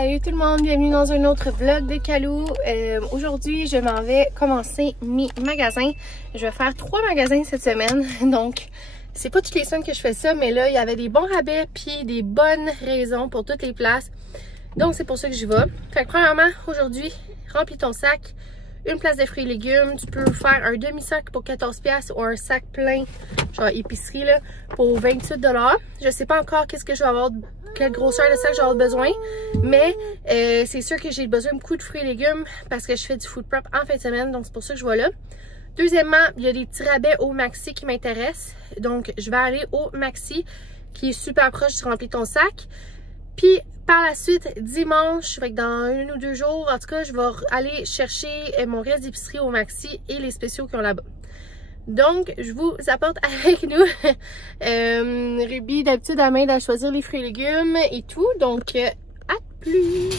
Salut tout le monde, bienvenue dans un autre vlog de Calou. Aujourd'hui, je m'en vais commencer mes magasins. Je vais faire 3 magasins cette semaine, donc c'est pas toutes les semaines que je fais ça, mais là, il y avait des bons rabais puis des bonnes raisons pour toutes les places. Donc c'est pour ça que j'y vais. Fait que premièrement, aujourd'hui, remplis ton sac. Une place de fruits et légumes, tu peux faire un demi-sac pour 14$ ou un sac plein, genre épicerie là, pour 28$. Je sais pas encore qu'est-ce que je vais avoir, quelle grosseur de sac je vais avoir besoin, mais c'est sûr que j'ai besoin de beaucoup de fruits et légumes parce que je fais du food prep en fin de semaine, donc c'est pour ça que je vais là. Deuxièmement, il y a des petits rabais au Maxi qui m'intéressent, donc je vais aller au Maxi qui est super proche du remplis ton sac. Puis par la suite, dimanche, fait que dans 1 ou 2 jours, en tout cas, je vais aller chercher mon reste d'épicerie au Maxi et les spéciaux qu'ils ont là-bas. Donc, je vous apporte avec nous. Ruby, d'habitude, elle m'aide à choisir les fruits et légumes et tout. Donc, à plus!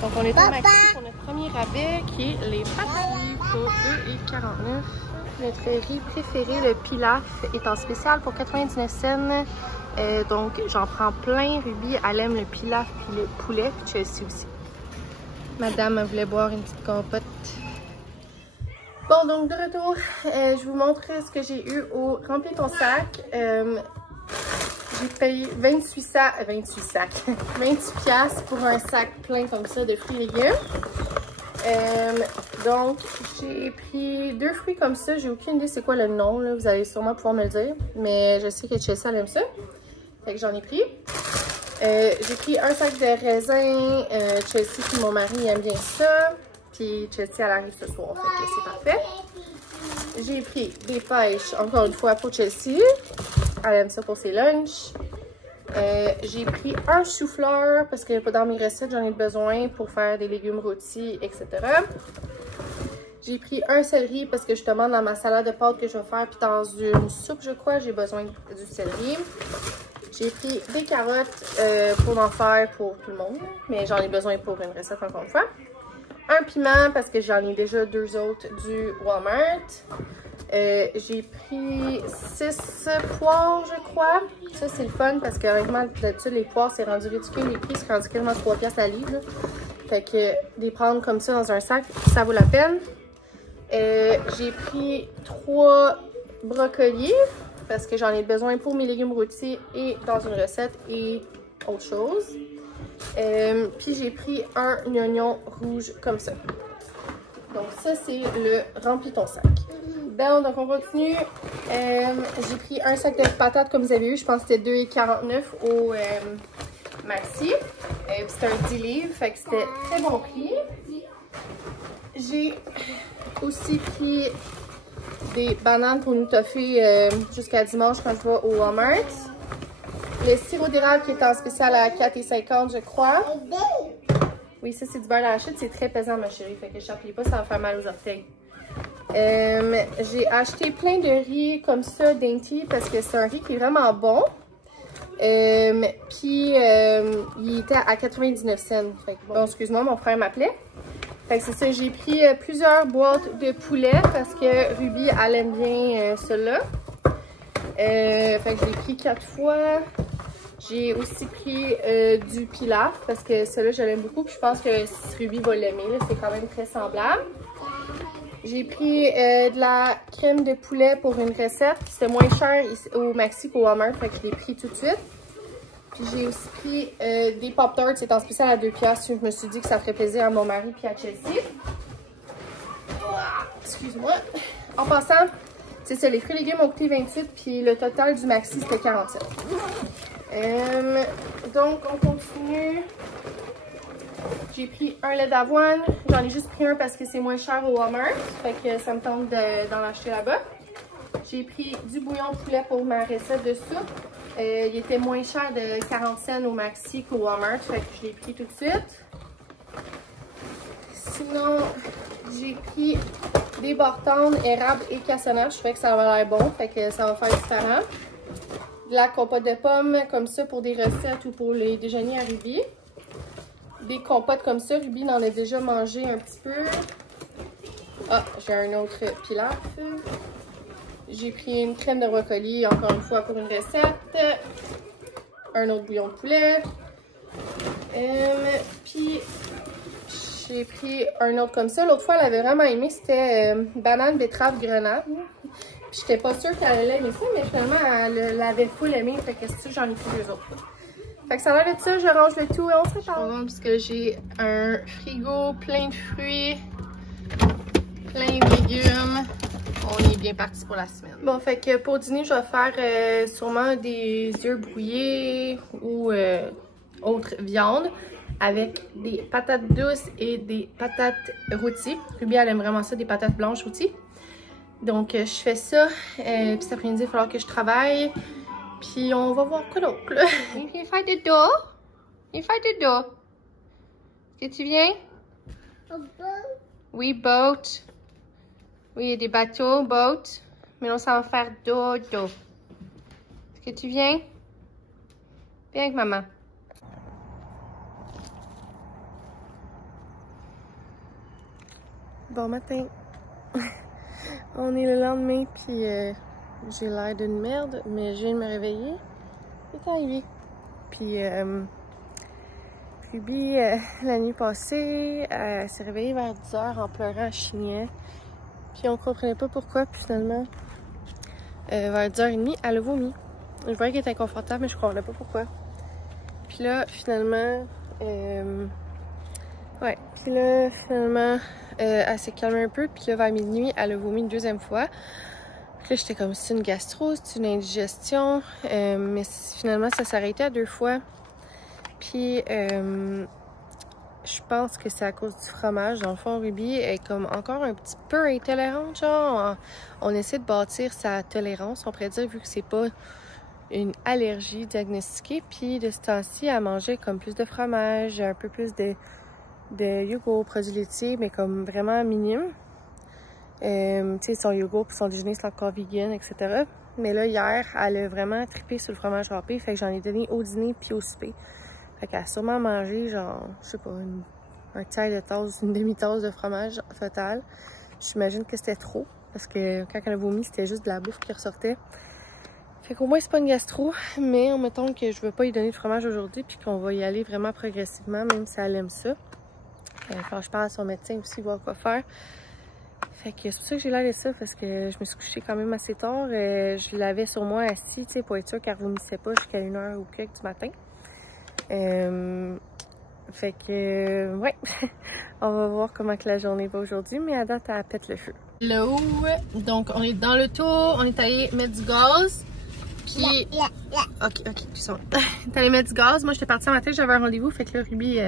Donc, on est au Maxi pour notre premier rabais qui est les pâtes pour 2,49 $. Notre riz préféré, le pilaf, est en spécial pour 99 cents. Donc j'en prends plein. Ruby, elle aime le pilaf puis le poulet, puis Chelsea aussi. Madame, elle voulait boire une petite compote. Bon, donc de retour, je vous montre ce que j'ai eu au remplis ton sac. J'ai payé 28$ pour un sac plein comme ça de fruits et légumes. Donc j'ai pris 2 fruits comme ça. J'ai aucune idée c'est quoi le nom, là. Vous allez sûrement pouvoir me le dire, mais je sais que Chelsea elle aime ça. Fait que j'en ai pris. J'ai pris un sac de raisins. Chelsea et mon mari aiment bien ça. Puis Chelsea elle arrive ce soir, fait que c'est parfait. J'ai pris des pêches, encore une fois pour Chelsea. Elle aime ça pour ses lunchs. J'ai pris un chou-fleur parce que dans mes recettes j'en ai besoin pour faire des légumes rôtis, etc. J'ai pris un céleri parce que justement dans ma salade de pâtes que je vais faire, puis dans une soupe je crois, j'ai besoin du céleri. J'ai pris des carottes pour en faire pour tout le monde, mais j'en ai besoin pour une recette encore une fois. Un piment parce que j'en ai déjà 2 autres du Walmart. J'ai pris 6 poires, je crois. Ça, c'est le fun parce que honnêtement, d'habitude, les poires, c'est rendu ridicule. Les prix, c'est rendu quasiment 3$ la livre. Là. Fait que les prendre comme ça dans un sac, ça vaut la peine. J'ai pris 3 brocolis parce que j'en ai besoin pour mes légumes rôtis et dans une recette et autre chose. Puis j'ai pris un oignon rouge comme ça. Donc ça, c'est le remplis ton sac. Bon, donc on continue. J'ai pris un sac de patates comme vous avez vu. Je pense que c'était 2,49 € au Maxi. C'était un 10 livres, fait que c'était très bon prix. J'ai aussi pris des bananes pour nous toffer jusqu'à dimanche quand je vais au Walmart. Le sirop d'érable qui est en spécial à 4,50 je crois. Oui, ça c'est du beurre d'arachide, c'est très pesant ma chérie, fait que je n'applique pas, ça va faire mal aux orteils. J'ai acheté plein de riz comme ça, Dainty, parce que c'est un riz qui est vraiment bon. Puis il était à 99 cents. Fait que, bon, excuse-moi, mon frère m'appelait. Fait que c'est ça, j'ai pris plusieurs boîtes de poulet parce que Ruby, elle aime bien cela. Fait que j'ai pris 4 fois. J'ai aussi pris du pilaf parce que celui-là, je l'aime beaucoup. Puis je pense que Ruby va l'aimer. C'est quand même très semblable. J'ai pris de la crème de poulet pour une recette. C'était moins cher au Maxi qu'au Walmart. Fait que je l'ai pris tout de suite. Puis j'ai aussi pris des Pop-Tarts. C'est en spécial à 2$. Je me suis dit que ça ferait plaisir à mon mari puis à Chelsea. Excuse-moi. En passant, c'est ça, les fruits et légumes ont coûté 28$. Puis le total du Maxi, c'était 47$. Donc, on continue. J'ai pris un lait d'avoine. J'en ai juste pris un parce que c'est moins cher au Walmart. Fait que ça me tente d'en acheter là-bas. J'ai pris du bouillon de poulet pour ma recette de soupe. Il était moins cher de 40 cents au Maxi qu'au Walmart. Fait que je l'ai pris tout de suite. Sinon, j'ai pris des bartons, érable et cassonade. Je trouvais que ça avait l'air bon. Fait que ça va faire différent. De la compote de pommes comme ça pour des recettes ou pour les déjeuners à Ruby. Des compotes comme ça, Ruby en a déjà mangé un petit peu. Ah, j'ai un autre pilaf. J'ai pris une crème de brocoli, encore une fois pour une recette. Un autre bouillon de poulet. Puis j'ai pris un autre comme ça. L'autre fois, elle avait vraiment aimé. C'était banane, betterave, grenade. Puis j'étais pas sûre qu'elle allait aimer ça, mais finalement, elle l'avait full aimé. Fait que c'est sûr, j'en ai pris 2 autres. Fait que ça a l'air de ça, je range le tout et on se reparle. Parce que j'ai un frigo plein de fruits, plein de légumes. On est bien parti pour la semaine. Bon, fait que pour dîner, je vais faire sûrement des œufs brouillés ou autre viande avec des patates douces et des patates rôties. Ruby, elle aime vraiment ça, des patates blanches rôties. Donc, je fais ça. Puis cet après-midi, il va falloir que je travaille. Puis on va voir quoi d'autre, là. Viens faire de dos. Viens faire de dos. Est-ce que tu viens? Oui, boat. Oui, il y a des bateaux, boat. Mais on s'en va faire dodo. Est-ce que tu viens? Viens avec maman. Bon matin. On est le lendemain, puis j'ai l'air d'une merde, mais je viens de me réveiller. C'est arrivé. Puis Ruby, la nuit passée, elle s'est réveillée vers 10 h en pleurant, elle chignait. Puis on comprenait pas pourquoi, puis finalement, vers 10 h 30, elle a vomi. Je voyais qu'elle était inconfortable, mais je comprenais pas pourquoi. Puis là, finalement, elle s'est calmée un peu, puis là, vers minuit, elle a vomi une 2e fois. Puis là, j'étais comme, c'est une gastro, c'est une indigestion, mais finalement, ça s'est arrêté à 2 fois. Puis, je pense que c'est à cause du fromage. Dans le fond, Ruby est comme encore un petit peu intolérante, genre. On essaie de bâtir sa tolérance, on pourrait dire, vu que c'est pas une allergie diagnostiquée. Puis, de ce temps-ci, elle mangeait comme plus de fromage, un peu plus de yogourt, produits laitiers, mais comme vraiment minime. Tu sais, son yogourt puis son déjeuner, c'est encore vegan, etc. Mais là, hier, elle a vraiment trippé sur le fromage râpé. Fait que j'en ai donné au dîner puis au souper. Fait qu'elle a sûrement mangé, genre, je sais pas, un tiers de tasse, une demi-tasse de fromage total. J'imagine que c'était trop. Parce que quand elle a vomi, c'était juste de la bouffe qui ressortait. Fait qu'au moins, c'est pas une gastro. Mais mettons que je veux pas lui donner de fromage aujourd'hui. Puis qu'on va y aller vraiment progressivement, même si elle aime ça. Quand je parle à son médecin aussi, voir quoi faire. Fait que c'est pour ça que j'ai l'air de ça, parce que je me suis couchée quand même assez tard. Je l'avais sur moi assis, tu sais, pour être sûre qu'elle vomissait pas jusqu'à 1 h ou quelques du matin. Fait que, ouais, on va voir comment que la journée va aujourd'hui, mais à date, elle pète le feu. Hello! Donc, on est dans l'auto, on est allé mettre du gaz. Puis, ok, tu sens. T'es allé mettre du gaz. Moi, j'étais partie en matin, j'avais un rendez-vous, fait que là, Ruby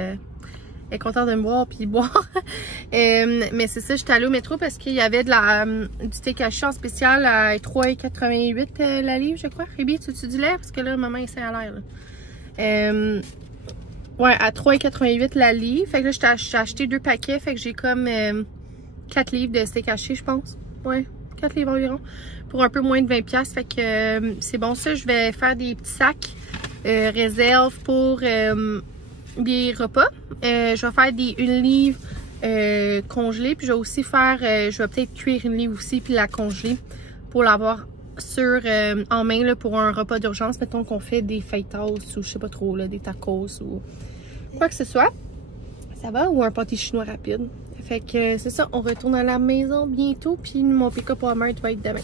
est contente de me boire puis boire. Mais c'est ça, j'étais allée au métro parce qu'il y avait du steak haché en spécial à 3,88 la livre, je crois. Ruby, tu du lait? Parce que là, maman, il s'est à l'air, là. Ouais, à 3,88 la livre. Fait que là, j'ai acheté 2 paquets. Fait que j'ai comme 4 livres de steak haché, je pense. Ouais, 4 livres environ. Pour un peu moins de 20$. Fait que c'est bon ça. Je vais faire des petits sacs réserve pour des repas. Je vais faire 1 livre congelée. Puis je vais aussi faire, je vais peut-être cuire 1 livre aussi puis la congeler pour l'avoir en main là, pour un repas d'urgence. Mettons qu'on fait des fajitas ou je sais pas trop, là, des tacos ou quoi que ce soit. Ça va? Ou un pâté chinois rapide. Fait que c'est ça, on retourne à la maison bientôt. Puis mon pick-up Walmart va être demain.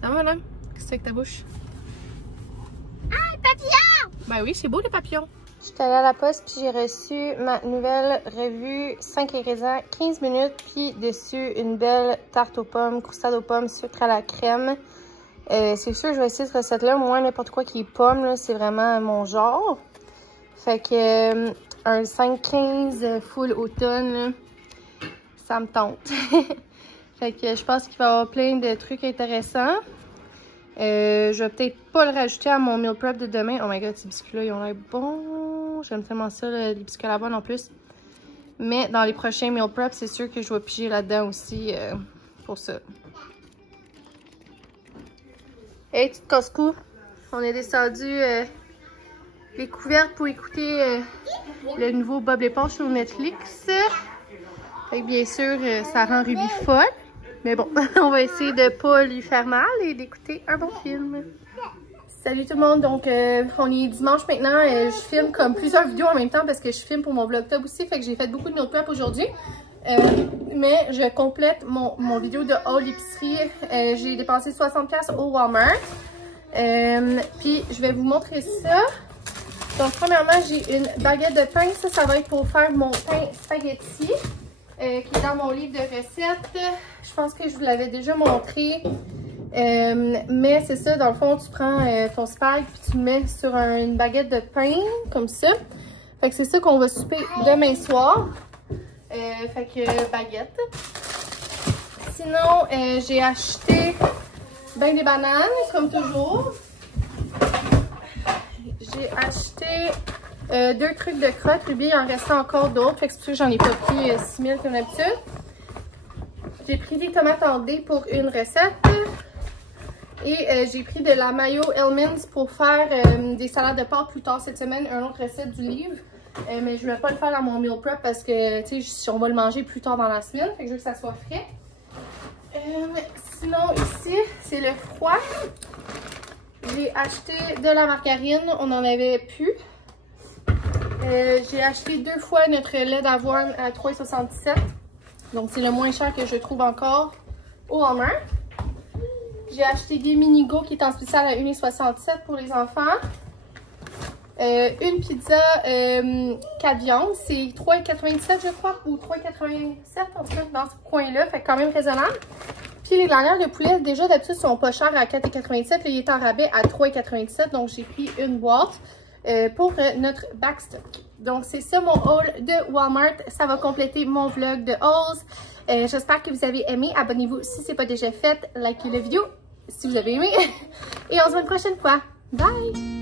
Ça va, madame? Qu'est-ce que c'est avec ta bouche? Ah, papillon! Ben oui, c'est beau les papillons. J'étais allée à la poste puis j'ai reçu ma nouvelle revue 5 ingrédients, 15 minutes, puis dessus une belle tarte aux pommes, croustade aux pommes, sucre à la crème. C'est sûr, je vais essayer cette recette-là. Moi, n'importe quoi qui est pomme, c'est vraiment mon genre. Fait que un 5-15 full automne, là, ça me tente. Fait que je pense qu'il va y avoir plein de trucs intéressants. Je vais peut-être pas le rajouter à mon meal prep de demain. Oh my god, ces biscuits-là, ils ont l'air bons. J'aime tellement ça, les biscuits à la bonne en plus. Mais dans les prochains meal prep, c'est sûr que je vais piger là-dedans aussi pour ça. Hey, petite Costco, on est descendu les couvertes pour écouter le nouveau Bob l'éponge sur Netflix. Fait que bien sûr, ça rend Ruby folle. Mais bon, on va essayer de pas lui faire mal et d'écouter un bon film. Salut tout le monde, donc on est dimanche maintenant, je filme comme plusieurs vidéos en même temps parce que je filme pour mon vlogtub aussi, fait que j'ai fait beaucoup de meal prep aujourd'hui. Mais je complète mon vidéo de haul épicerie, j'ai dépensé 60$ au Walmart. Puis je vais vous montrer ça. Donc premièrement, j'ai une baguette de pain, ça va être pour faire mon pain spaghetti. Qui est dans mon livre de recettes. Je pense que je vous l'avais déjà montré. Mais c'est ça, dans le fond, tu prends ton spag puis tu le mets sur une baguette de pain, comme ça. Fait que c'est ça qu'on va souper demain soir. Fait que baguette. Sinon, j'ai acheté ben des bananes, comme toujours. J'ai acheté 2 trucs de crottes. Ruby, il en restait encore d'autres. Fait que c'est pour ça que j'en ai pas pris 6000 comme d'habitude. J'ai pris des tomates en dés pour une recette. Et j'ai pris de la mayo Hellmann's pour faire des salades de pâtes plus tard cette semaine, une autre recette du livre. Mais je ne vais pas le faire dans mon meal prep parce que, tu sais, on va le manger plus tard dans la semaine. Fait que je veux que ça soit frais. Sinon, ici, c'est le froid. J'ai acheté de la margarine, on en avait plus. J'ai acheté 2 fois notre lait d'avoine à 3,77. Donc, c'est le moins cher que je trouve encore au Walmart. J'ai acheté des mini-go qui est en spécial à 1,67 pour les enfants. Une pizza 4 viandes, c'est 3,97 je crois, ou 3,87 en tout cas dans ce coin-là, fait quand même raisonnable. Puis les lanières de poulet, déjà d'habitude, sont pas chères à 4,87, là il est en rabais à 3,97, donc j'ai pris une boîte pour notre backstock. Donc c'est ça mon haul de Walmart, ça va compléter mon vlog de hauls. J'espère que vous avez aimé, abonnez-vous si ce n'est pas déjà fait, likez la vidéo si vous avez aimé et on se voit une prochaine fois. Bye!